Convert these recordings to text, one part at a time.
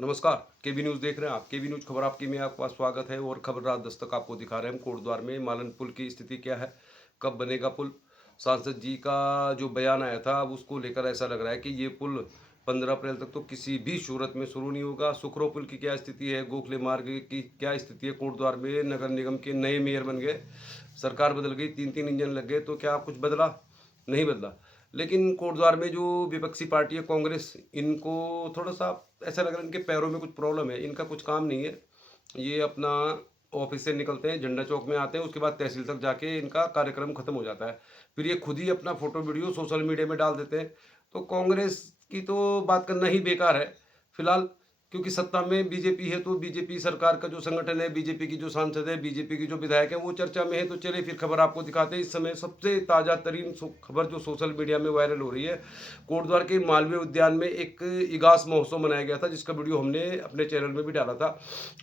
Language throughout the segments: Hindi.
नमस्कार। केबी न्यूज़ देख रहे हैं आप। केबी न्यूज़ खबर आपकी में आपका स्वागत है और खबर रात दस्तक आपको दिखा रहे हैं। हम कोटद्वार में मालन पुल की स्थिति क्या है, कब बनेगा पुल। सांसद जी का जो बयान आया था, अब उसको लेकर ऐसा लग रहा है कि ये पुल 15 अप्रैल तक तो किसी भी सूरत में शुरू नहीं होगा। सुखरो पुल की क्या स्थिति है, गोखले मार्ग की क्या स्थिति है। कोटद्वार में नगर निगम के नए मेयर बन गए, सरकार बदल गई, 3-3 इंजन लग गए, तो क्या कुछ बदला? नहीं बदला। लेकिन कोटद्वार में जो विपक्षी पार्टी है कांग्रेस, इनको थोड़ा सा ऐसा लग रहा है इनके पैरों में कुछ प्रॉब्लम है। इनका कुछ काम नहीं है। ये अपना ऑफिस से निकलते हैं, झंडा चौक में आते हैं, उसके बाद तहसील तक जाके इनका कार्यक्रम खत्म हो जाता है। फिर ये खुद ही अपना फोटो वीडियो सोशल मीडिया में डाल देते हैं। तो कांग्रेस की तो बात करना ही बेकार है फिलहाल, क्योंकि सत्ता में बीजेपी है, तो बीजेपी सरकार का जो संगठन है, बीजेपी की जो सांसद है, बीजेपी की जो विधायक है, वो चर्चा में है। तो चलिए फिर खबर आपको दिखाते हैं। इस समय सबसे ताज़ा तरीन खबर जो सोशल मीडिया में वायरल हो रही है, कोटद्वार के मालवीय उद्यान में एक इगास महोत्सव मनाया गया था, जिसका वीडियो हमने अपने चैनल में भी डाला था।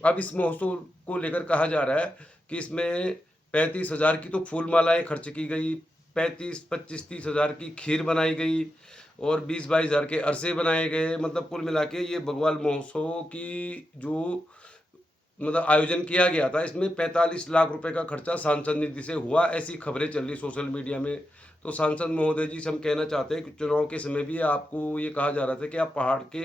अब इस महोत्सव को लेकर कहा जा रहा है कि इसमें 35,000 की तो फूल मालाएं खर्च की गई, 35, 25, 30,000 की खीर बनाई गई और 20-22 हज़ार के अरसे बनाए गए। मतलब कुल मिला के ये बग्वाल महोत्सव की जो मतलब आयोजन किया गया था, इसमें 45 लाख रुपए का खर्चा सांसद निधि से हुआ, ऐसी खबरें चल रही सोशल मीडिया में। तो सांसद महोदय जी से हम कहना चाहते हैं कि चुनाव के समय भी आपको ये कहा जा रहा था कि आप पहाड़ के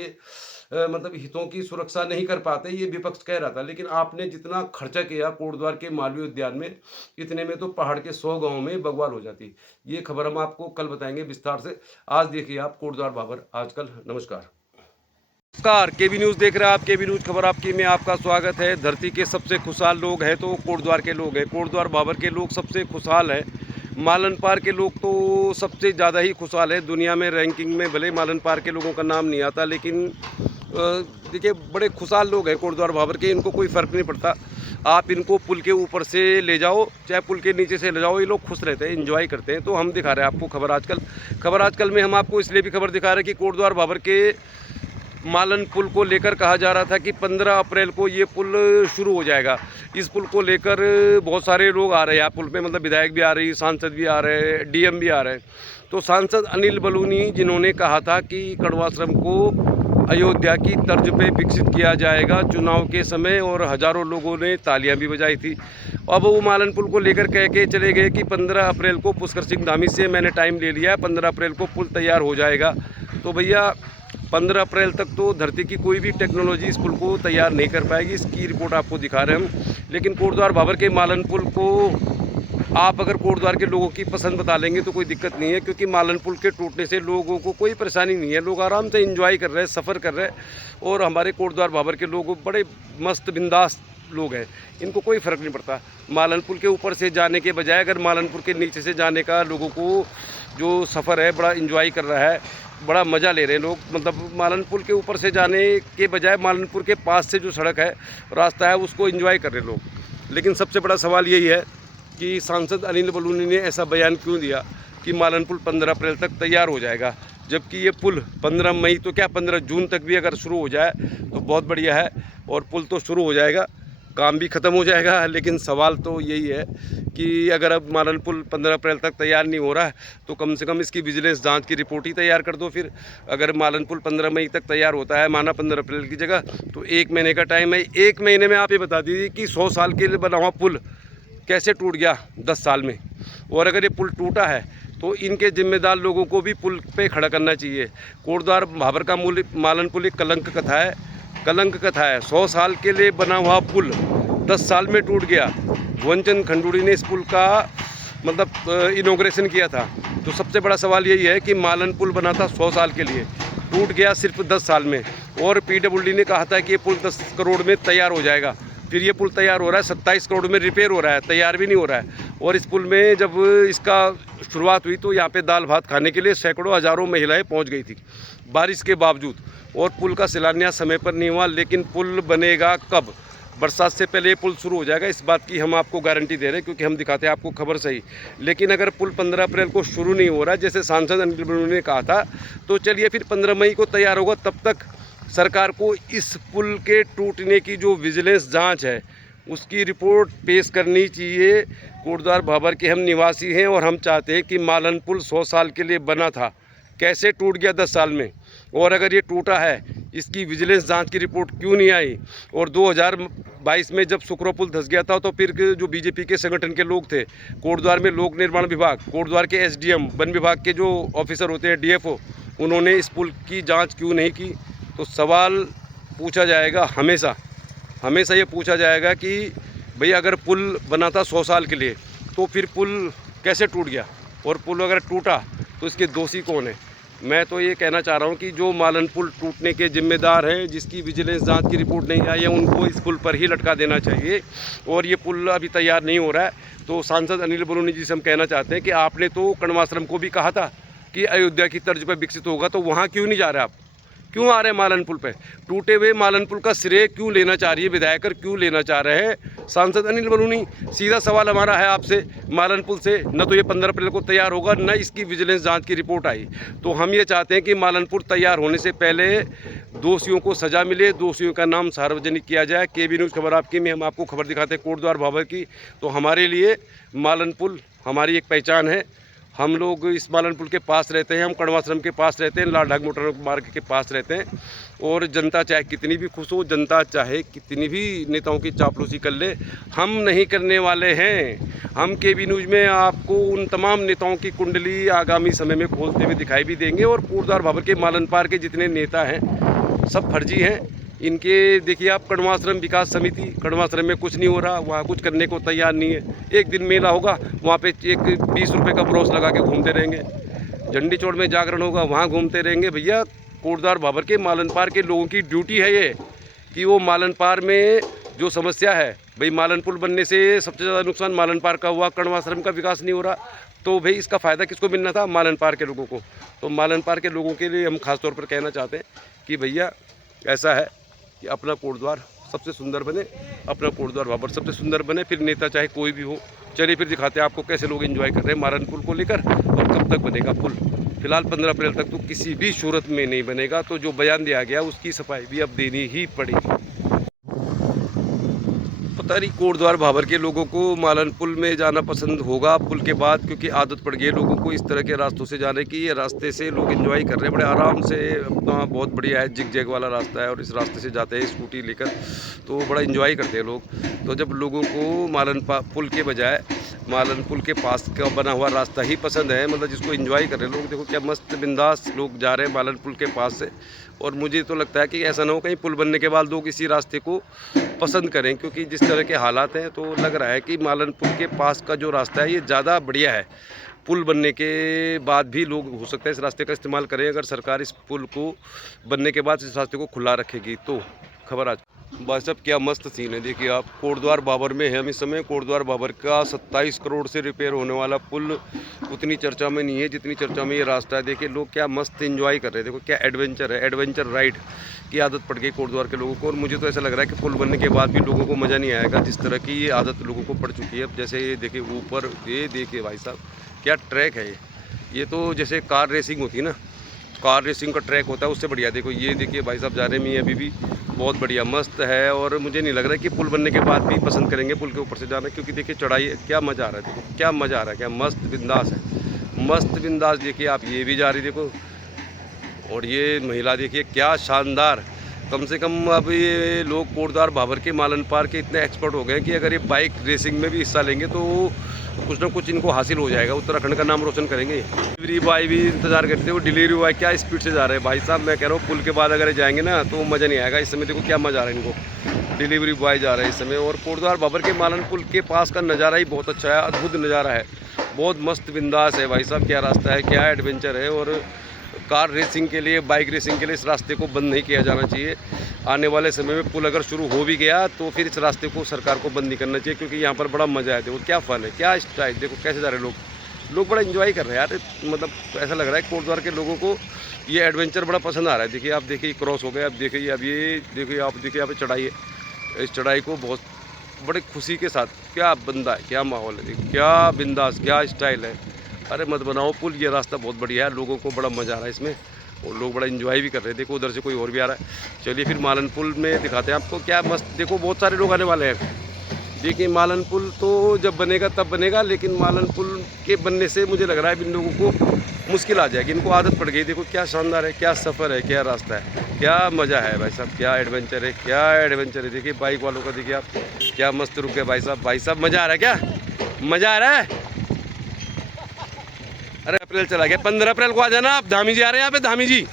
मतलब हितों की सुरक्षा नहीं कर पाते, ये विपक्ष कह रहा था। लेकिन आपने जितना खर्चा किया कोटद्वार के मालवीय उद्यान में, इतने में तो पहाड़ के 100 गाँव में बग्वाल हो जाती। ये खबर हम आपको कल बताएंगे विस्तार से। आज देखिए आप कोटद्वार भाबर आजकल। नमस्कार। नमस्कार, केबी न्यूज़ देख रहे हैं आप। केबी न्यूज़ खबर आपकी में आपका स्वागत है। धरती के सबसे खुशहाल लोग हैं तो कोटद्वार के लोग हैं। कोटद्वार भाबर के लोग सबसे खुशहाल हैं। मालनपार के लोग तो सबसे ज़्यादा ही खुशहाल है। दुनिया में रैंकिंग में भले मालनपार के लोगों का नाम नहीं आता, लेकिन देखिए बड़े खुशहाल लोग हैं कोटद्वार भाबर के। इनको कोई फ़र्क नहीं पड़ता, आप इनको पुल के ऊपर से ले जाओ चाहे पुल के नीचे से ले जाओ, ये लोग खुश रहते हैं, एंजॉय करते हैं। तो हम दिखा रहे हैं आपको खबर आजकल। खबर आजकल में हम आपको इसलिए भी खबर दिखा रहे हैं कि कोटद्वार भाबर के मालन पुल को लेकर कहा जा रहा था कि 15 अप्रैल को ये पुल शुरू हो जाएगा। इस पुल को लेकर बहुत सारे लोग आ रहे हैं यहाँ पुल पे, मतलब विधायक भी आ रही, सांसद भी आ रहे हैं, डीएम भी आ रहे हैं। तो सांसद अनिल बलूनी जिन्होंने कहा था कि कड़वाश्रम को अयोध्या की तर्ज पे विकसित किया जाएगा चुनाव के समय, और हज़ारों लोगों ने तालियां भी बजाई थी। अब वो मालन पुल को लेकर कह के चले गए कि 15 अप्रैल को पुष्कर सिंह धामी से मैंने टाइम ले लिया है, 15 अप्रैल को पुल तैयार हो जाएगा। तो भैया 15 अप्रैल तक तो धरती की कोई भी टेक्नोलॉजी इस पुल को तैयार नहीं कर पाएगी। इसकी रिपोर्ट आपको दिखा रहे हैं हम। लेकिन कोटद्वार भाबर के मालन पुल को आप अगर कोटद्वार के लोगों की पसंद बता लेंगे तो कोई दिक्कत नहीं है, क्योंकि मालन पुल के टूटने से लोगों को कोई परेशानी नहीं है। लोग आराम से एंजॉय कर रहे हैं, सफ़र कर रहे हैं। और हमारे कोटद्वार भाबर के लोग बड़े मस्त बिंदास लोग हैं, इनको कोई फ़र्क नहीं पड़ता। मालन पुल के ऊपर से जाने के बजाय अगर मालन पुल के नीचे से जाने का लोगों को जो सफ़र है बड़ा एंजॉय कर रहा है, बड़ा मज़ा ले रहे हैं लोग। मतलब मालन पुल के ऊपर से जाने के बजाय मालनपुर के पास से जो सड़क है, रास्ता है, उसको एंजॉय कर रहे हैं लोग। लेकिन सबसे बड़ा सवाल यही है कि सांसद अनिल बलूनी ने ऐसा बयान क्यों दिया कि मालन पुल 15 अप्रैल तक तैयार हो जाएगा, जबकि ये पुल 15 मई तो क्या 15 जून तक भी अगर शुरू हो जाए तो बहुत बढ़िया है। और पुल तो शुरू हो जाएगा, काम भी ख़त्म हो जाएगा। लेकिन सवाल तो यही है कि अगर अब मालन पुल 15 अप्रैल तक तैयार नहीं हो रहा है तो कम से कम इसकी विजिलेंस जांच की रिपोर्ट ही तैयार कर दो। फिर अगर मालन पुल 15 मई तक तैयार होता है, माना 15 अप्रैल की जगह, तो 1 महीने का टाइम है। 1 महीने में आप ये बता दीजिए कि 100 साल के लिए बना हुआ पुल कैसे टूट गया 10 साल में। और अगर ये पुल टूटा है तो इनके जिम्मेदार लोगों को भी पुल पे खड़ा करना चाहिए। कोटद्वार भाबर का मूल मालन पुल एक कलंक कथा है, कलंक कथा है। 100 साल के लिए बना हुआ पुल 10 साल में टूट गया। भुवनचंद खंडूड़ी ने इस पुल का मतलब इनॉग्रेशन किया था। तो सबसे बड़ा सवाल यही है कि मालन पुल बना था 100 साल के लिए, टूट गया सिर्फ 10 साल में। और पीडब्ल्यूडी ने कहा था कि ये पुल 10 करोड़ में तैयार हो जाएगा। फिर ये पुल तैयार हो रहा है 27 करोड़ में रिपेयर हो रहा है, तैयार भी नहीं हो रहा है। और इस पुल में जब इसका शुरुआत हुई तो यहाँ पे दाल भात खाने के लिए सैकड़ों हज़ारों महिलाएं पहुँच गई थी बारिश के बावजूद। और पुल का शिलान्यास समय पर नहीं हुआ। लेकिन पुल बनेगा कब? बरसात से पहले ये पुल शुरू हो जाएगा, इस बात की हम आपको गारंटी दे रहे हैं, क्योंकि हम दिखाते हैं आपको खबर सही। लेकिन अगर पुल 15 अप्रैल को शुरू नहीं हो रहा है जैसे सांसद अनिल बलूनी ने कहा था, तो चलिए फिर 15 मई को तैयार होगा। तब तक सरकार को इस पुल के टूटने की जो विजिलेंस जांच है उसकी रिपोर्ट पेश करनी चाहिए। कोटद्वार भाबर के हम निवासी हैं और हम चाहते हैं कि मालन पुल 100 साल के लिए बना था, कैसे टूट गया 10 साल में। और अगर ये टूटा है इसकी विजिलेंस जांच की रिपोर्ट क्यों नहीं आई? और 2022 में जब सुकरो पुल धंस गया था तो फिर जो बीजेपी के संगठन के लोग थे, कोटद्वार में लोक निर्माण विभाग, कोटद्वार के एसडीएम, वन विभाग के जो ऑफिसर होते हैं डीएफओ, उन्होंने इस पुल की जांच क्यों नहीं की? तो सवाल पूछा जाएगा हमेशा, हमेशा ये पूछा जाएगा कि भाई अगर पुल बना था 100 साल के लिए तो फिर पुल कैसे टूट गया? और पुल अगर टूटा तो इसके दोषी कौन है? मैं तो ये कहना चाह रहा हूँ कि जो मालन पुल टूटने के जिम्मेदार हैं, जिसकी विजिलेंस जांच की रिपोर्ट नहीं आई है, उनको इस पुल पर ही लटका देना चाहिए। और ये पुल अभी तैयार नहीं हो रहा है, तो सांसद अनिल बलूनी जी से हम कहना चाहते हैं कि आपने तो कण्वाश्रम को भी कहा था कि अयोध्या की तर्ज पर विकसित होगा, तो वहाँ क्यों नहीं जा रहे आप? क्यों आ रहे हैं मालन पुल पे? टूटे हुए मालन पुल का श्रेय क्यों लेना चाह रही है विधायक, क्यों लेना चाह रहे हैं सांसद अनिल बलूनी? सीधा सवाल हमारा है आपसे, मालन पुल से न तो ये 15 अप्रैल को तैयार होगा, न इसकी विजिलेंस जांच की रिपोर्ट आई। तो हम ये चाहते हैं कि मालन पुल तैयार होने से पहले दोषियों को सजा मिले, दोषियों का नाम सार्वजनिक किया जाए। केबी न्यूज़ खबर आपकी में हम आपको खबर दिखाते हैं कोटद्वार भाबर की। तो हमारे लिए मालन पुल हमारी एक पहचान है। हम लोग इस मालन पुल के पास रहते हैं, हम कण्वाश्रम के पास रहते हैं, लालढाक मोटर मार्ग के पास रहते हैं। और जनता चाहे कितनी भी खुश हो, जनता चाहे कितनी भी नेताओं की चापलूसी कर ले, हम नहीं करने वाले हैं। हम केबी न्यूज़ में आपको उन तमाम नेताओं की कुंडली आगामी समय में खोलते हुए दिखाई भी देंगे। और कोटद्वार भाबर के मालन पार के जितने नेता हैं सब फर्जी हैं। इनके देखिए आप, कण्वाश्रम विकास समिति, कण्वाश्रम में कुछ नहीं हो रहा, वहाँ कुछ करने को तैयार नहीं है। एक दिन मेला होगा, वहाँ पे एक 20 रुपये का ब्रोस लगा के घूमते रहेंगे। झंडी चौड़ में जागरण होगा, वहाँ घूमते रहेंगे। भैया कोटद्वार भाबर के मालन पार के लोगों की ड्यूटी है ये कि वो मालन पार में जो समस्या है, भाई मालन पुल बनने से सबसे ज़्यादा नुकसान मालन पार का हुआ, कण्वाश्रम का विकास नहीं हो रहा, तो भाई इसका फ़ायदा किसको मिलना था? मालन पार के लोगों को। तो मालन पार के लोगों के लिए हम खास तौर पर कहना चाहते हैं कि भैया ऐसा है कि अपना कोटद्वार सबसे सुंदर बने, अपना कोटद्वार भाबर सबसे सुंदर बने, फिर नेता चाहे कोई भी हो। चलिए फिर दिखाते हैं आपको कैसे लोग एंजॉय कर रहे हैं मालन पुल को लेकर, और कब तक बनेगा पुल। फिलहाल 15 अप्रैल तक तो किसी भी सूरत में नहीं बनेगा, तो जो बयान दिया गया उसकी सफाई भी अब देनी ही पड़ेगी। पता नहीं कोटद्वार भाबर के लोगों को मालन पुल में जाना पसंद होगा पुल के बाद, क्योंकि आदत पड़ गई है लोगों को इस तरह के रास्तों से जाने की। ये रास्ते से लोग एंजॉय कर रहे हैं बड़े आराम से, अपना बहुत बढ़िया है, जिग जैग वाला रास्ता है और इस रास्ते से जाते हैं स्कूटी लेकर, तो बड़ा एंजॉय करते हैं लोग। तो जब लोगों को मालन पुल के बजाय मालन पुल के पास का बना हुआ रास्ता ही पसंद है, मतलब जिसको एंजॉय कर रहे हैं लोग, देखो क्या मस्त बिंदास लोग जा रहे हैं मालन पुल के पास से। और मुझे तो लगता है कि ऐसा ना हो कहीं पुल बनने के बाद लोग इसी रास्ते को पसंद करें, क्योंकि जिस तरह के हालात हैं तो लग रहा है कि मालन पुल के पास का जो रास्ता है ये ज़्यादा बढ़िया है। पुल बनने के बाद भी लोग हो सकता है इस रास्ते का इस्तेमाल करें, अगर सरकार इस पुल को बनने के बाद इस रास्ते को खुला रखेगी तो। खबर आज भाई साहब क्या मस्त सीन है, देखिए आप, कोटद्वार भाबर में है हम इस समय। कोटद्वार भाबर का 27 करोड़ से रिपेयर होने वाला पुल उतनी चर्चा में नहीं है जितनी चर्चा में ये रास्ता है। देखिए लोग क्या मस्त एंजॉय कर रहे हैं, देखो क्या एडवेंचर है, एडवेंचर राइड की आदत पड़ गई कोटद्वार के लोगों को। और मुझे तो ऐसा लग रहा है कि पुल बनने के बाद भी लोगों को मज़ा नहीं आएगा, जिस तरह की ये आदत लोगों को पड़ चुकी है। अब जैसे ये देखिए ऊपर, ये देखिए भाई साहब क्या ट्रैक है ये तो जैसे कार रेसिंग होती है ना, कार रेसिंग का ट्रैक होता है उससे बढ़िया। देखो ये देखिए भाई साहब जाने में अभी भी बहुत बढ़िया मस्त है। और मुझे नहीं लग रहा है कि पुल बनने के बाद भी पसंद करेंगे पुल के ऊपर से जाना, क्योंकि देखिए चढ़ाई क्या मज़ा आ रहा है, देखो क्या मज़ा आ रहा है, क्या मस्त बिंदास है, मस्त बिंदास। देखिए आप ये भी जा रही देखो, और ये महिला देखिए क्या शानदार। कम से कम अब ये लोग कोटद्वार भाबर के मालन पार के इतने एक्सपर्ट हो गए हैं कि अगर ये बाइक रेसिंग में भी हिस्सा लेंगे तो कुछ ना कुछ इनको हासिल हो जाएगा, उत्तराखंड का नाम रोशन करेंगे। डिलीवरी बॉय भी इंतजार करते हैं, वो डिलीवरी बॉय क्या स्पीड से जा रहे हैं भाई साहब। मैं कह रहा हूँ पुल के बाद अगर जाएंगे ना तो मज़ा नहीं आएगा। इस समय देखो क्या मज़ा आ रहा है इनको, डिलीवरी बॉय जा रहे हैं इस समय। और कोटद्वार भाबर के मालन पुल के पास का नज़ारा ही बहुत अच्छा है, अद्भुत नज़ारा है, बहुत मस्त बिंदास है भाई साहब। क्या रास्ता है, क्या एडवेंचर है। और कार रेसिंग के लिए, बाइक रेसिंग के लिए इस रास्ते को बंद नहीं किया जाना चाहिए। आने वाले समय में पुल अगर शुरू हो भी गया तो फिर इस रास्ते को सरकार को बंद नहीं करना चाहिए, क्योंकि यहाँ पर बड़ा मज़ा है। देखो क्या फन है, क्या स्टाइल, देखो कैसे जा रहे लोग बड़ा एंजॉय कर रहे हैं यार। मतलब ऐसा लग रहा है कोटद्वार के लोगों को ये एडवेंचर बड़ा पसंद आ रहा है। देखिए आप, देखिए क्रॉस हो गया, अब देखिए अब ये देखिए आप, देखिए यहाँ पे चढ़ाई है, इस चढ़ाई को बहुत बड़े खुशी के साथ, क्या बंदा है, क्या माहौल है, देखिए क्या बिंदास, क्या स्टाइल है। अरे मत बनाओ पुल, ये रास्ता बहुत बढ़िया है, लोगों को बड़ा मज़ा आ रहा है इसमें, और लोग बड़ा एंजॉय भी कर रहे हैं। देखो उधर से कोई और भी आ रहा है। चलिए फिर मालन पुल में दिखाते हैं आपको क्या मस्त। देखो बहुत सारे लोग आने वाले हैं, देखिए मालन पुल तो जब बनेगा तब बनेगा, लेकिन मालन पुल के बनने से मुझे लग रहा है इन लोगों को मुश्किल आ जाएगी। इनको आदत पड़ गई। देखो क्या शानदार है, क्या सफ़र है, क्या रास्ता है, क्या मज़ा है भाई साहब, क्या एडवेंचर है, क्या एडवेंचर है। देखिए बाइक वालों का देखिए आप, क्या मस्त रुक गया भाई साहब। भाई साहब मज़ा आ रहा है, क्या मज़ा आ रहा है। अरे अप्रैल चला गया, 15 अप्रैल को आ जाना आप। धामी जी आ रहे हैं यहाँ पे, धामी जी।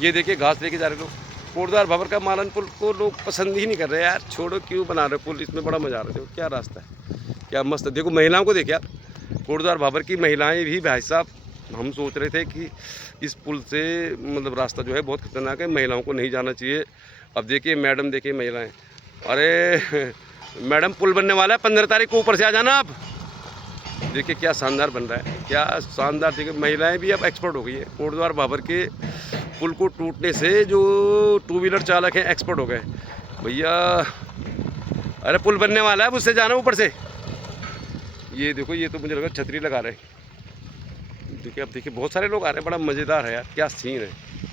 ये देखिए घास लेके जा रहे लोग। कोटद्वार भाबर का मालन पुल को लोग पसंद ही नहीं कर रहे यार। छोड़ो, क्यों बना रहे पुल, इसमें बड़ा मज़ा आ रहा है। देखो क्या रास्ता है, क्या मस्त है। देखो महिलाओं को देखिए आप, कोटद्वार भाबर की महिलाएं भी भाई साहब, हम सोच रहे थे कि इस पुल से मतलब रास्ता जो है बहुत खतरनाक है, महिलाओं को नहीं जाना चाहिए। अब देखिए मैडम, देखिए महिलाएं। अरे मैडम पुल बनने वाला है, 15 तारीख को ऊपर से आ जाना आप। देखिए क्या शानदार बन रहा है, क्या शानदार। देखिए महिलाएं भी अब एक्सपर्ट हो गई है। कोटद्वार भाबर के पुल को टूटने से जो 2 व्हीलर चालक हैं एक्सपर्ट हो गए भैया। अरे पुल बनने वाला है, उससे जाना ऊपर से। ये देखो, ये तो मुझे लगा छतरी लगा रहे हैं। देखिए अब देखिए बहुत सारे लोग आ रहे हैं, बड़ा मज़ेदार है यार। क्या सीन है,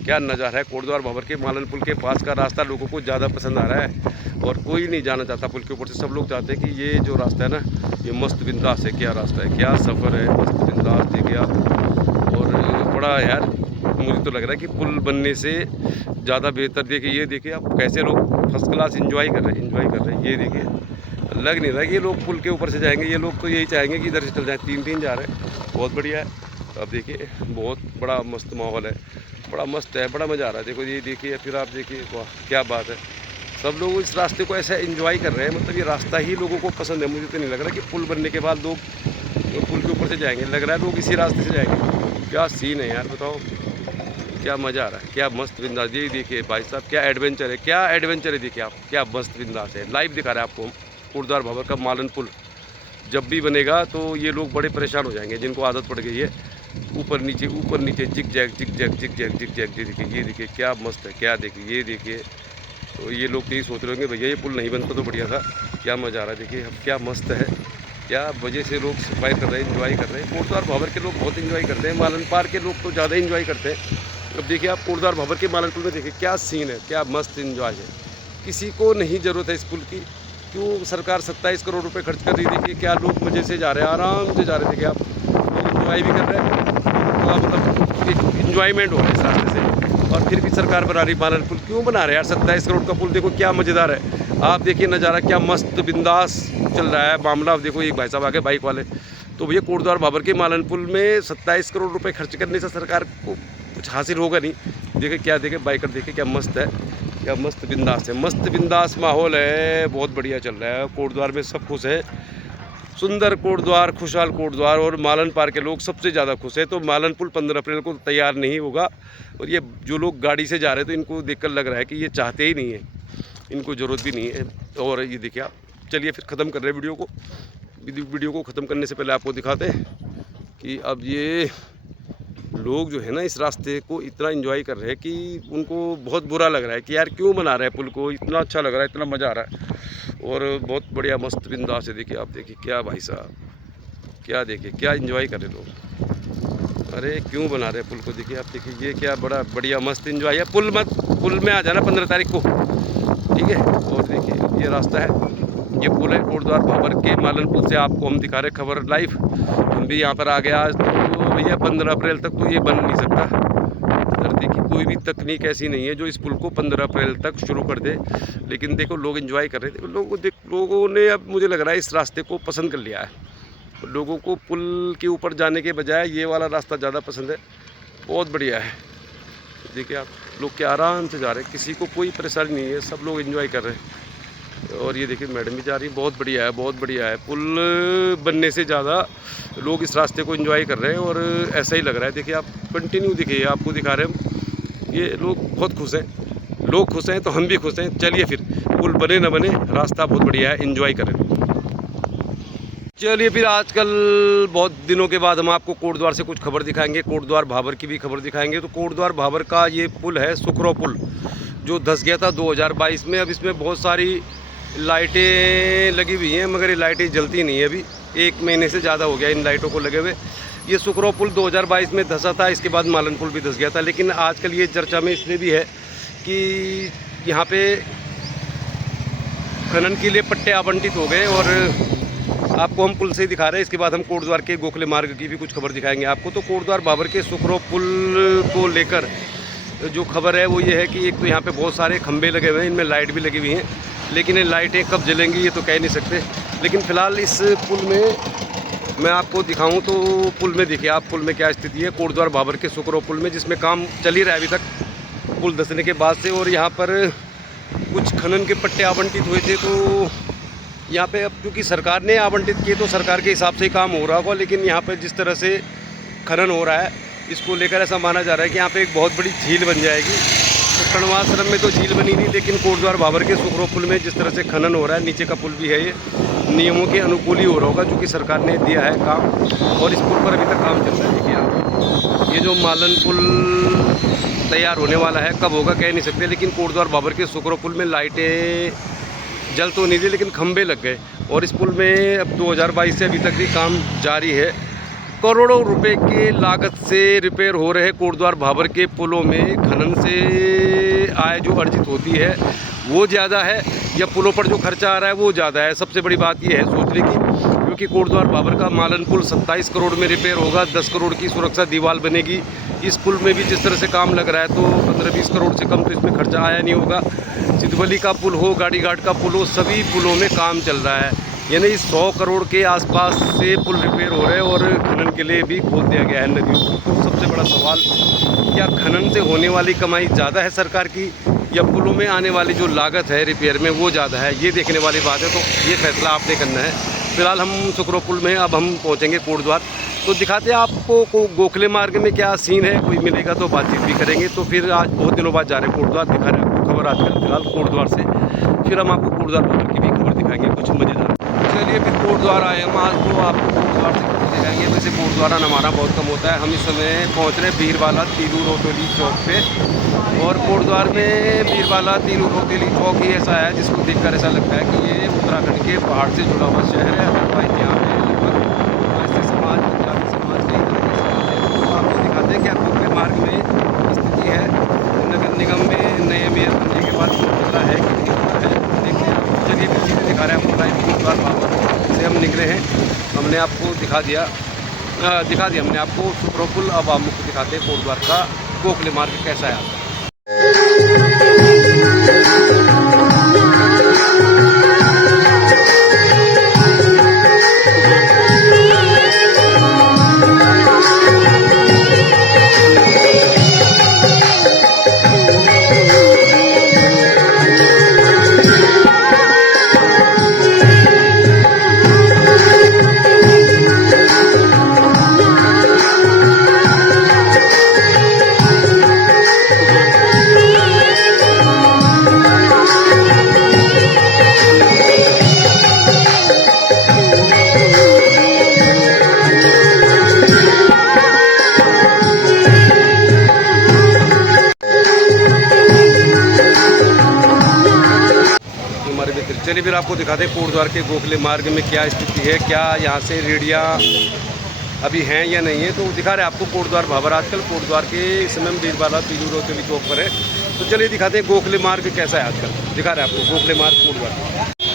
क्या नज़ारा है। कोटद्वार भाबर के मालन पुल के पास का रास्ता लोगों को ज़्यादा पसंद आ रहा है और कोई नहीं जाना चाहता पुल के ऊपर से। सब लोग चाहते हैं कि ये जो रास्ता है ना, ये मस्त बिंदास है। क्या रास्ता है, क्या सफ़र है, मस्त बिंदास। देखिए आप, और बड़ा यार मुझे तो लग रहा है कि पुल बनने से ज़्यादा बेहतर। देखिए ये देखिए आप, कैसे लोग फर्स्ट क्लास इंजॉय कर रहे हैं, इंजॉय कर रहे हैं। ये देखिए लग नहीं रहा कि ये लोग पुल के ऊपर से जाएंगे। ये लोग तो यही चाहेंगे कि इधर से चल जाए। 3 जा रहे हैं, बहुत बढ़िया है। अब देखिए बहुत बड़ा मस्त माहौल है, बड़ा मस्त है, बड़ा मज़ा आ रहा है। देखो ये देखिए, फिर आप देखिए, वाह क्या बात है। सब लोग इस रास्ते को ऐसा एंजॉय कर रहे हैं। मतलब ये रास्ता ही लोगों को पसंद है। मुझे तो नहीं लग रहा कि पुल बनने के बाद लोग पुल के ऊपर से जाएंगे। लग रहा है लोग इसी रास्ते से जाएंगे। क्या सीन है यार, बताओ क्या मज़ा आ रहा है, क्या मस्त बिंदास। ये देखिए भाई साहब, क्या एडवेंचर है, क्या एडवेंचर है। देखिए आप, क्या मस्त बिंदास है। लाइव दिखा रहे हैं आपको कोटद्वार भाबर का मालन पुल। जब भी बनेगा तो ये लोग बड़े परेशान हो जाएंगे, जिनको आदत पड़ गई है ऊपर नीचे zig zag zig zag zig zag zig zag. देखिए ये देखिए क्या मस्त है, क्या देखिए ये देखिए। तो ये लोग तो यही सोच रहे होंगे भैया ये पुल नहीं बनता तो बढ़िया था। क्या मज़ा आ रहा है, देखिए अब क्या मस्त है, क्या वजह से लोग सफाई कर रहे हैं, इन्जॉय कर रहे हैं। कोटद्वार भाबर के लोग बहुत इन्जॉय करते हैं, मालन पार के लोग तो ज़्यादा इन्जॉय करते हैं। अब देखिए आप कोटद्वार भाबर के मालन पुल में देखिए क्या सीन है, क्या मस्त इन्जॉय है। किसी को नहीं ज़रूरत है इस पुल की, क्यों सरकार 27 करोड़ रुपए खर्च कर रही। देखिए क्या लोग मज़े से जा रहे हैं, आराम से जा रहे थे। देखिए आप लोग इन्जॉय भी कर रहे हैं, तो मतलब एक इन्जॉयमेंट हो रहा है इस रास्ते से। और फिर भी सरकार बना रही मालन पुल, क्यों बना रहे हैं यार 27 करोड़ का पुल। देखो क्या मज़ेदार है, आप देखिए नज़ारा, क्या मस्त बिंदास चल रहा है मामला। अब देखो एक भाई साहब आगे बाइक वाले। तो भैया कोटद्वार भाबर के मालन पुल में 27 करोड़ रुपये खर्च करने से सरकार को कुछ हासिल होगा नहीं। देखिए क्या, देखिए बाइकर देखिए क्या मस्त है, क्या मस्त बिंदास है। मस्त बिंदास माहौल है, बहुत बढ़िया चल रहा है। कोटद्वार में सब खुश है, सुंदर कोटद्वार, खुशहाल कोटद्वार। और मालन पार के लोग सबसे ज़्यादा खुश है। तो मालन पुल 15 अप्रैल को तैयार नहीं होगा। और ये जो लोग गाड़ी से जा रहे हैं तो इनको देखकर लग रहा है कि ये चाहते ही नहीं है, इनको ज़रूरत भी नहीं है। और ये देखिए आप, चलिए फिर ख़त्म कर रहे हैं वीडियो को। वीडियो को ख़त्म करने से पहले आपको दिखाते हैं कि अब ये लोग जो है ना इस रास्ते को इतना एंजॉय कर रहे हैं कि उनको बहुत बुरा लग रहा है कि यार क्यों बना रहे हैं पुल को। इतना अच्छा लग रहा है, इतना मज़ा आ रहा है और बहुत बढ़िया मस्त बिंदास है। देखिए आप, देखिए क्या भाई साहब, क्या देखिए क्या एंजॉय कर रहे लोग। अरे क्यों बना रहे हैं पुल को, देखिए आप, देखिए ये क्या बड़ा बढ़िया मस्त एंजॉय है। पुल में आ जाना 15 तारीख को, ठीक है। और देखिए ये रास्ता है, ये पुल है कोटद्वार भाबर के मालन पुल से आपको हम दिखा रहे खबर लाइव। हम भी यहाँ पर आ गए आज। तो भैया 15 अप्रैल तक तो ये बन नहीं सकता। धरती की कोई भी तकनीक ऐसी नहीं है जो इस पुल को 15 अप्रैल तक शुरू कर दे। लेकिन देखो लोग एंजॉय कर रहे थे। लोगों ने अब मुझे लग रहा है इस रास्ते को पसंद कर लिया है। लोगों को पुल के ऊपर जाने के बजाय ये वाला रास्ता ज़्यादा पसंद है। बहुत बढ़िया है, देखिए आप, लोग क्या आराम से जा रहे हैं, किसी को कोई परेशानी नहीं है, सब लोग एंजॉय कर रहे हैं। और ये देखिए मैडम भी जा रही है, बहुत बढ़िया है, बहुत बढ़िया है। पुल बनने से ज़्यादा लोग इस रास्ते को एंजॉय कर रहे हैं और ऐसा ही लग रहा है। देखिए आप कंटिन्यू देखिए, आपको दिखा रहे हैं, ये लोग बहुत खुश हैं। लोग खुश हैं तो हम भी खुश हैं। चलिए फिर, पुल बने न बने, रास्ता बहुत बढ़िया है, एंजॉय करें। चलिए फिर, आजकल बहुत दिनों के बाद हम आपको कोटद्वार से कुछ खबर दिखाएंगे, कोटद्वार भाबर की भी खबर दिखाएंगे। तो कोटद्वार भाबर का ये पुल है सुखरो पुल, जो धंस गया था 2022 में। अब इसमें बहुत सारी लाइटें लगी हुई हैं, मगर ये लाइटें जलती नहीं है। अभी 1 महीने से ज़्यादा हो गया इन लाइटों को लगे हुए। ये सुखरो पुल 2022 में धंसा था, इसके बाद मालन पुल भी धंस गया था। लेकिन आजकल ये चर्चा में इसलिए भी है कि यहाँ पे खनन के लिए पट्टे आवंटित हो गए और आपको हम पुल से ही दिखा रहे हैं। इसके बाद हम कोटद्वार के गोखले मार्ग की भी कुछ खबर दिखाएंगे आपको। तो कोटद्वार भाबर के सुकरो पुल को लेकर जो खबर है वो ये है कि एक तो यहाँ पे बहुत सारे खंभे लगे हुए हैं, इनमें लाइट भी लगी हुई हैं, लेकिन ये लाइटें कब जलेंगी ये तो कह नहीं सकते। लेकिन फ़िलहाल इस पुल में मैं आपको दिखाऊं तो पुल में देखिए आप, पुल में क्या स्थिति है कोटद्वार भाबर के सुकरो पुल में, जिसमें काम चल ही रहा है अभी तक पुल धंसने के बाद से। और यहाँ पर कुछ खनन के पट्टे आवंटित हुए थे, तो यहाँ पे अब क्योंकि सरकार ने आवंटित किए तो सरकार के हिसाब से ही काम हो रहा होगा। लेकिन यहाँ पर जिस तरह से खनन हो रहा है, इसको लेकर ऐसा माना जा रहा है कि यहाँ पे एक बहुत बड़ी झील बन जाएगी। तो कणवाश्रम में तो झील बनी नहीं, लेकिन कोटद्वार भाबर के सुकरो पुल में जिस तरह से खनन हो रहा है, नीचे का पुल भी है, ये नियमों के अनुकूल ही हो रहा होगा, क्योंकि सरकार ने दिया है काम। और इस पुल पर अभी तक काम चल रहा है। देखिए आप, ये जो मालन पुल तैयार होने वाला है, कब होगा कह नहीं सकते। लेकिन कोटद्वार भाबर के सुकरो पुल में लाइटें जल तो नहीं थी, लेकिन खंभे लग गए। और इस पुल में अब 2022 से अभी तक भी काम जारी है। करोड़ों रुपए के लागत से रिपेयर हो रहे कोटद्वार भाबर के पुलों में खनन से आय जो अर्जित होती है वो ज़्यादा है, या पुलों पर जो खर्चा आ रहा है वो ज़्यादा है। सबसे बड़ी बात ये है सोचने की, क्योंकि कोटद्वार भाबर का मालन पुल 27 करोड़ में रिपेयर होगा, 10 करोड़ की सुरक्षा दीवार बनेगी। इस पुल में भी जिस तरह से काम लग रहा है, तो 15-20 करोड़ से कम तो इसमें खर्चा आया नहीं होगा। सिद्धवली का पुल हो, गाड़ी घाट का पुल हो, सभी पुलों में काम चल रहा है। यानी 100 करोड़ के आसपास से पुल रिपेयर हो रहे हैं और खनन के लिए भी खोल दिया गया है नदियों को। तो सबसे बड़ा सवाल, क्या खनन से होने वाली कमाई ज़्यादा है सरकार की, या पुलों में आने वाली जो लागत है रिपेयर में वो ज़्यादा है, ये देखने वाली बात है। तो ये फैसला आपने करना है। फिलहाल हम सुकरो पुल में, अब हम पहुँचेंगे कोटद्वार, तो दिखाते हैं आपको गोखले मार्ग में क्या सीन है। कोई मिलेगा तो बातचीत भी करेंगे। तो फिर आज बहुत दिनों बाद जा रहे हैं कोटद्वार, दिखा रहे हैं आपको खबर आजकल फिलहाल कोटद्वार से। फिर हम आपको कोटद्वार भाबर की भी खबर दिखाएंगे कुछ मज़ेदार। चलिए फिर कोटद्वार आए हम आज, तो आपको कोटद्वार से खबर दिखाएंगे। वैसे कोटद्वार हमारा बहुत कम होता है। हम इस समय पहुँच रहे हैं बीरबाला तीलू रोतेली चौक पे। और कोटद्वार में बीरबाला तीलू रोतेली चौक ही ऐसा है जिसको देखकर ऐसा लगता है कि ये उत्तराखंड के पहाड़ से जुड़ा हुआ शहर है। अदरवाइज यहाँ पे वैसे समाज, पंजाबी समाज कई तरह के समाज है। तो आपको दिखाते हैं क्या गोखले मार्ग में स्थिति है। नगर निगम में नए मेयर बनने के बाद बदला है कि नहीं हुआ है, देखते हैं। चलिए फिर चीज़ें दिखा रहे हैं आपको लाइव। कोटद्वार भाबर से हम निकले हैं, हमने आपको दिखा दिया हमने आपको सुकरो पुल। अब हम आपको दिखाते हैं कोटद्वार का गोखले मार्ग कैसा है आपका। चलिए फिर आपको दिखाते हैं कोटद्वार के गोखले मार्ग में क्या स्थिति है, क्या यहाँ से रेडियाँ अभी हैं या नहीं है। तो दिखा रहे हैं आपको कोटद्वार भाबर आजकल। कोटद्वार के इस समय बीरबाला तीलू रोतेली चौक पर है। तो चलिए दिखाते हैं गोखले मार्ग कैसा है आजकल। दिखा रहे हैं आपको गोखले मार्ग कोटद्वार।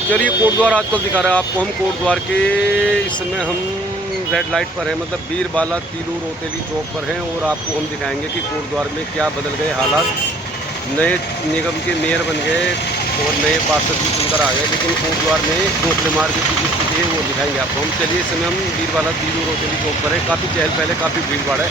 चलिए कोटद्वार आजकल दिखा रहा है आपको हम। कोटद्वार के इस समय हम रेड लाइट पर है, मतलब बीरबाला तीलू रोतेली चौक पर हैं। और आपको हम दिखाएंगे कि कोटद्वार में क्या बदल गए हालात। नए निगम के मेयर बन गए और नए पार्षद भी चुनकर आ गए, लेकिन कोटद्वार में गोखले मार्ग की जो स्थिति है वो दिखाएंगे आपको हम। चलिए इस समय हम बीरबाला तीलू रोतेली चौक पर है। काफ़ी चहल पहले, काफ़ी भीड़ भाड़ है।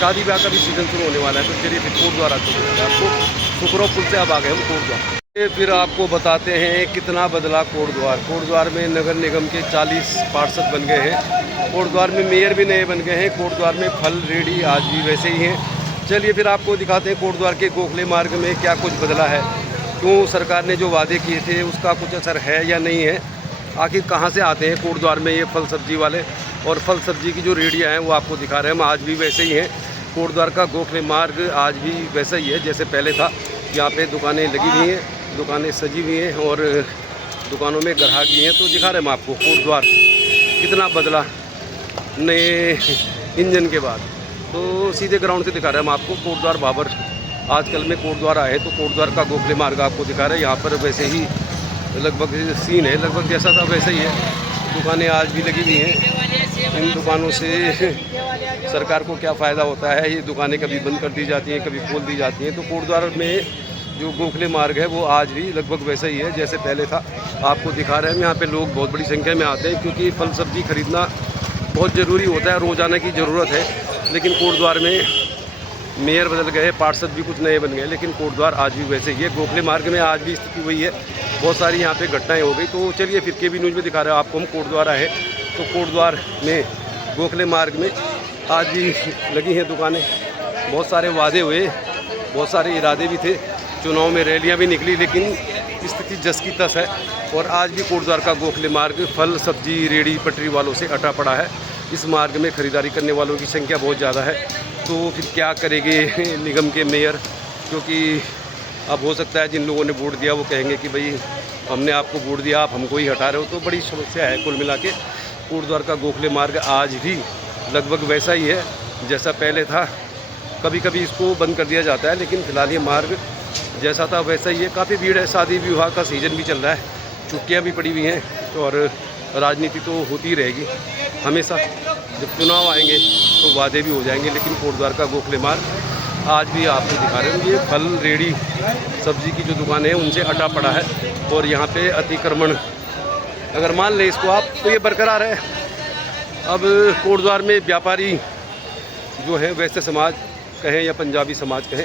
शादी ब्याह का भी सीजन शुरू होने वाला है। तो चलिए फिर कोटद्वार आपको सुकरो पुल से अब आ गए हम कोटद्वार। फिर आपको बताते हैं कितना बदला कोटद्वार। कोटद्वार में नगर निगम के 40 पार्षद बन गए हैं। कोटद्वार में मेयर भी नए बन गए हैं। कोटद्वार में फल रेडी आज भी वैसे ही हैं। चलिए फिर आपको दिखाते हैं कोटद्वार के गोखले मार्ग में क्या कुछ बदला है, क्यों सरकार ने जो वादे किए थे उसका कुछ असर है या नहीं है, आखिर कहाँ से आते हैं कोटद्वार में ये फल सब्जी वाले। और फल सब्जी की जो रेडियाँ हैं वो आपको दिखा रहे हैं हम, आज भी वैसे ही हैं। कोटद्वार का गोखले मार्ग आज भी वैसा ही है जैसे पहले था। यहाँ पे दुकानें लगी हुई हैं, दुकानें सजी हुई हैं और दुकानों में ग्राहक भी हैं। तो दिखा रहे हैं हम आपको कोटद्वार कितना बदला नए इंजन के बाद। तो सीधे ग्राउंड से दिखा रहे हैं हम आपको कोटद्वार भाबर। आजकल में कोटद्वार आए तो कोटद्वार का गोखले मार्ग आपको दिखा रहे हैं। यहाँ पर वैसे ही लगभग सीन है, लगभग जैसा था वैसा ही है। दुकानें आज भी लगी हुई हैं। इन दुकानों से सरकार को क्या फ़ायदा होता है, ये दुकानें कभी बंद कर दी जाती हैं, कभी खोल दी जाती हैं। तो कोटद्वार में जो गोखले मार्ग है वो आज भी लगभग वैसा ही है जैसे पहले था। आपको दिखा रहे हैं, यहाँ पे लोग बहुत बड़ी संख्या में आते हैं क्योंकि फल सब्जी खरीदना बहुत ज़रूरी होता है, रोज़ाना की ज़रूरत है। लेकिन कोटद्वार में मेयर बदल गए, पार्षद भी कुछ नए बन गए, लेकिन कोटद्वार आज भी वैसे ही है। गोखले मार्ग में आज भी स्थिति वही है। बहुत सारी यहाँ पे घटनाएं हो गई। तो चलिए फिर केबी न्यूज़ में दिखा रहे हैं आपको हम। कोटद्वार आए तो कोटद्वार में गोखले मार्ग में आज भी लगी हैं दुकानें। बहुत सारे वादे हुए, बहुत सारे इरादे भी थे, चुनाव में रैलियाँ भी निकली, लेकिन स्थिति जस की तस है। और आज भी कोटद्वार का गोखले मार्ग फल सब्जी रेहड़ी पटरी वालों से अटा पड़ा है। इस मार्ग में खरीदारी करने वालों की संख्या बहुत ज़्यादा है। तो फिर क्या करेंगे निगम के मेयर, क्योंकि अब हो सकता है जिन लोगों ने वोट दिया वो कहेंगे कि भाई हमने आपको वोट दिया, आप हमको ही हटा रहे हो। तो बड़ी समस्या है। कुल मिला के कोटद्वार का गोखले मार्ग आज भी लगभग वैसा ही है जैसा पहले था। कभी कभी इसको बंद कर दिया जाता है, लेकिन फ़िलहाल ये मार्ग जैसा था वैसा ही है। काफ़ी भीड़ है, शादी विवाह का सीज़न भी चल रहा है, छुट्टियाँ भी पड़ी हुई हैं और राजनीति तो होती ही रहेगी हमेशा। जब चुनाव आएंगे तो वादे भी हो जाएंगे। लेकिन कोटद्वार का गोखले मार्ग आज भी आपको दिखा रहे हैं। ये फल रेहड़ी सब्जी की जो दुकानें हैं उनसे अटा पड़ा है और यहाँ पे अतिक्रमण अगर मान लें इसको आप तो ये बरकरार है। अब कोटद्वार में व्यापारी जो है, वैसे समाज कहें या पंजाबी समाज कहें,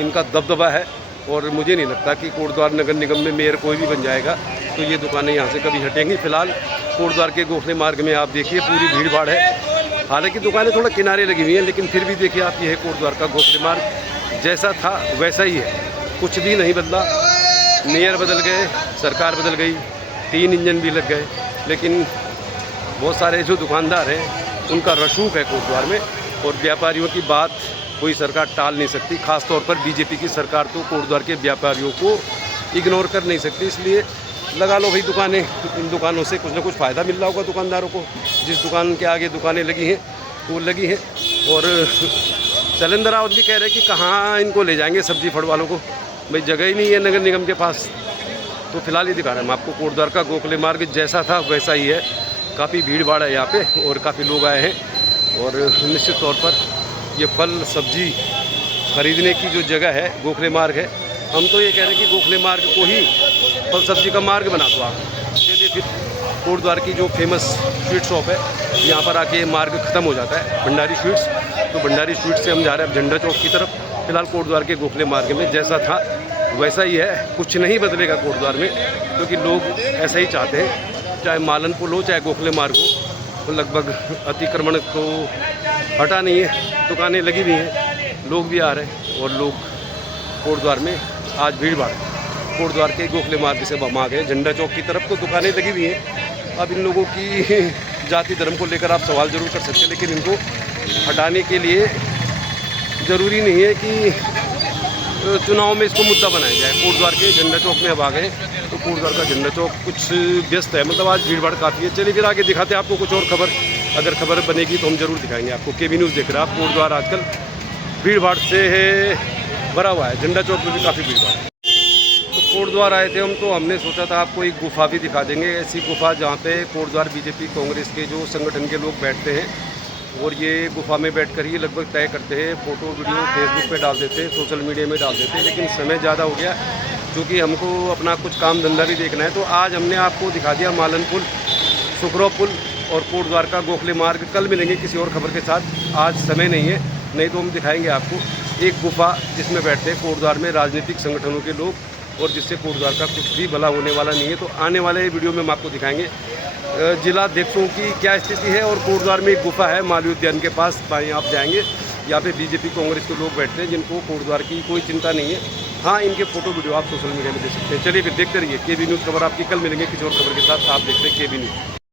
इनका दबदबा है। और मुझे नहीं लगता कि कोटद्वार नगर निगम में मेयर कोई भी बन जाएगा तो ये दुकानें यहाँ से कभी हटेंगी। फ़िलहाल कोटद्वार के गोखले मार्ग में आप देखिए पूरी भीड़ भाड़ है। हालांकि दुकानें थोड़ा किनारे लगी हुई हैं, लेकिन फिर भी देखिए आप, ये है कोटद्वार का गोखले मार्ग जैसा था वैसा ही है, कुछ भी नहीं बदला। मेयर बदल गए, सरकार बदल गई, 3 इंजन भी लग गए, लेकिन बहुत सारे जो दुकानदार हैं उनका रसूख है कोटद्वार में। और व्यापारियों की बात कोई सरकार टाल नहीं सकती, ख़ास तौर पर बीजेपी की सरकार तो कोटद्वार के व्यापारियों को इग्नोर कर नहीं सकती। इसलिए लगा लो भाई दुकानें, इन दुकानों से कुछ ना कुछ फ़ायदा मिल रहा होगा दुकानदारों को। जिस दुकान के आगे दुकानें लगी हैं वो लगी हैं। और शैलेंद्र रावत भी कह रहे हैं कि कहाँ इनको ले जाएंगे सब्जी फड़ वालों को, भाई जगह ही नहीं है नगर निगम के पास। तो फिलहाल ये दिखा रहे हैं हम आपको, कोटद्वार का गोखले मार्ग जैसा था वैसा ही है। काफ़ी भीड़ भाड़ है यहाँ पे और काफ़ी लोग आए हैं। और निश्चित तौर पर ये फल सब्जी खरीदने की जो जगह है गोखले मार्ग है। हम तो ये कह रहे हैं कि गोखले मार्ग को ही फल सब्जी का मार्ग बना दो आप। चलिए फिर कोटद्वार की जो फेमस स्वीट शॉप है यहाँ पर आके मार्ग ख़त्म हो जाता है, भंडारी स्वीट्स। तो भंडारी स्वीट्स से हम जा रहे हैं अब झंडा चौक की तरफ। फिलहाल कोटद्वार के गोखले मार्ग में जैसा था वैसा ही है, कुछ नहीं बदलेगा कोटद्वार में, क्योंकि लोग ऐसा ही चाहते हैं। चाहे मालन पुल हो चाहे गोखले मार्ग हो, तो लगभग अतिक्रमण तो हटा नहीं है, दुकानें लगी हुई हैं, लोग भी आ रहे हैं। और लोग कोटद्वार में आज भीड़ भाड़, कोटद्वार के गोखले मार्ग से हम आ गए झंडा चौक की तरफ। तो दुकानें लगी हुई हैं। अब इन लोगों की जाति धर्म को लेकर आप सवाल ज़रूर कर सकते हैं, लेकिन इनको हटाने के लिए ज़रूरी नहीं है कि चुनाव में इसको मुद्दा बनाया जाए। कोटद्वार के झंडा चौक में अब आ गए तो कोटद्वार का झंडा चौक कुछ व्यस्त है, मतलब आज भीड़ भाड़ काफ़ी है। चलिए फिर आगे दिखाते हैं आपको कुछ और खबर। अगर खबर बनेगी तो हम ज़रूर दिखाएंगे आपको। केबी न्यूज़ देख रहे हैं आप। कोटद्वार आजकल भीड़ भाड़ से भरा हुआ है, झंडा चौक में भी काफ़ी भीड़ भाड़ है। तो कोटद्वार आए थे हम, तो हमने सोचा था आपको एक गुफा भी दिखा देंगे, ऐसी गुफा जहाँ पे कोटद्वार बीजेपी कांग्रेस के जो संगठन के लोग बैठते हैं और ये गुफा में बैठकर ये लगभग तय करते हैं, फ़ोटो वीडियो फेसबुक पे डाल देते हैं, सोशल मीडिया में डाल देते हैं। लेकिन समय ज़्यादा हो गया क्योंकि हमको अपना कुछ काम धंधा भी देखना है। तो आज हमने आपको दिखा दिया मालन पुल, सुखरो पुल और कोटद्वार का गोखले मार्ग। कल मिलेंगे किसी और खबर के साथ, आज समय नहीं है, नहीं तो हम दिखाएंगे आपको एक गुफा जिसमें बैठते हैं कोटद्वार में राजनीतिक संगठनों के लोग और जिससे कोटद्वार का कुछ भी भला होने वाला नहीं है। तो आने वाले वीडियो में हम आपको दिखाएंगे जिला अध्यक्षों की क्या स्थिति है। और कोटद्वार में एक गुफा है माली उद्यान के पास, वहीं आप जाएंगे, यहाँ पे बीजेपी कांग्रेस के लोग बैठते हैं जिनको कोटद्वार की कोई चिंता नहीं है। हाँ, इनके फोटो वीडियो आप सोशल मीडिया में देख सकते हैं। चलिए फिर देखते रहिए केबी न्यूज़ खबर आपकी। कल मिलेंगे किसी और खबर के साथ। आप देखते हैं केबी न्यूज़।